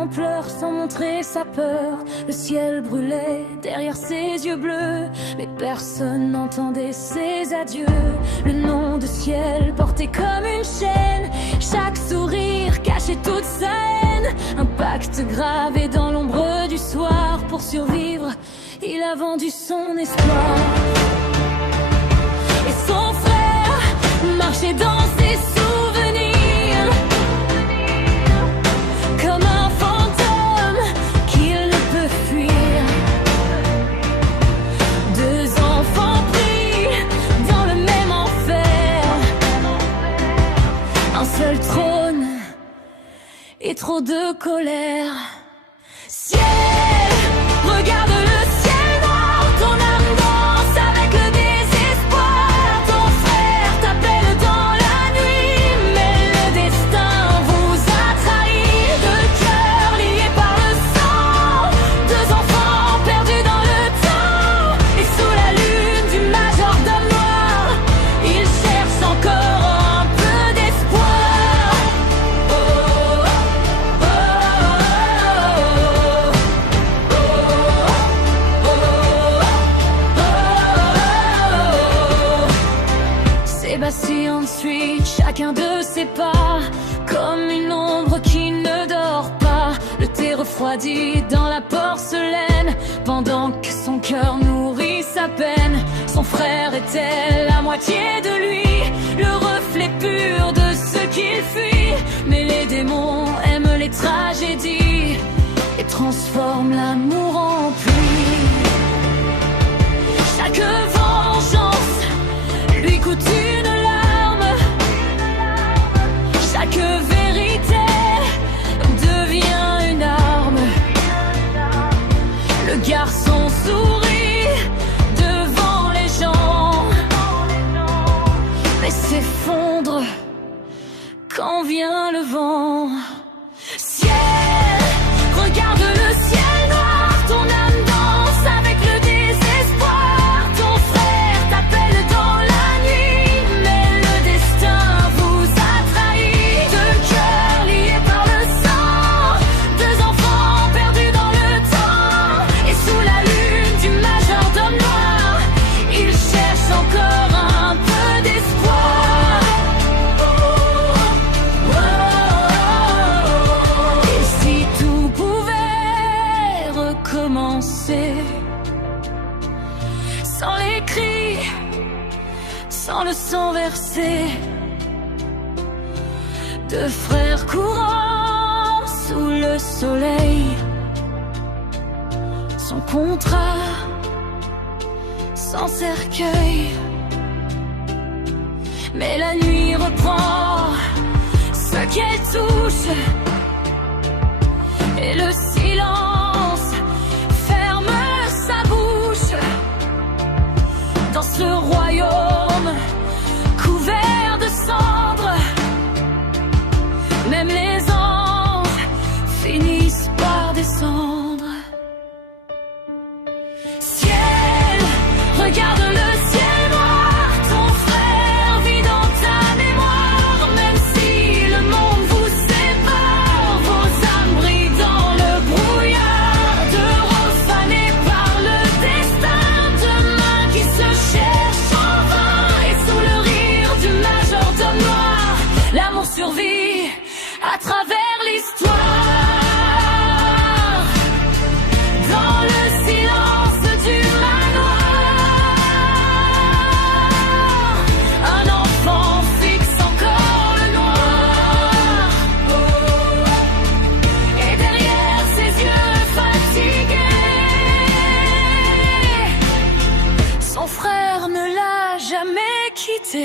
en pleurs sans montrer sa peur. Le ciel brûlait derrière ses yeux bleus, mais personne n'entendait ses adieux. Le nom de ciel porté comme une chaîne, chaque sourire cachait toute sa haine. Un pacte gravé dans l'ombre du soir. Pour survivre, il a vendu son espoir. Et son frère marchait dans ses souvenirs comme un fantôme qu'il ne peut fuir. Deux enfants pris dans le même enfer, un seul trône et trop de colère. Ciel, regarde le ciel noir, ton âme danse avec le désespoir. Ton frère t'appelle dans la nuit, mais le destin vous a trahi. Deux cœurs liés par le sang, deux enfants perdus dans le temps. Et sous la lune du majordome noir, ils cherchent encore un peu d'espoir. Oh, oh, oh, Sebastian Street, chacun de ses pas, comme une ombre qui ne dort pas. Le thé refroidi dans la porcelaine, pendant que son cœur nourrit sa peine. Son frère était la moitié de lui, le reflet pur de ce qu'il fuit. Mais les démons aiment les tragédies et transforment l'amour en pluie. Chaque vengeance lui coûte une larme, chaque vérité devient une arme. Le garçon sourit devant les gens, mais s'effondre quand vient le vent. Ciel, regarde le ciel noir, ton âme danse avec le désespoir. Ton frère t'appelle dans la nuit, mais le destin vous a trahi. Deux cœurs liés par le sang, deux enfants perdus dans le temps. Et sous la lune du majordome noir, ils cherchent encore un peu d'espoir. Et si tout pouvait recommencer, sans les cris, sans le sang versé, deux frères courant sous le soleil, son contrat sans cercueil. Mais la nuit reprend ce qu'elle touche, et le silence ferme sa bouche. Dans ce royaume couvert de cendres, même les anges finissent par descendre. Ciel, regarde le ciel noir, ton frère vit dans ta mémoire. Même si le monde vous sépare, vos âmes brillent dans le brouillard. Deux roses fanées par le destin, deux mains qui se cherchent en vain. Et sous le rire du majordome noir, l'amour survit à travers l'histoire. Dans le silence du manoir, un enfant fixe encore le noir. Et derrière ses yeux fatigués, son frère ne l'a jamais quitté.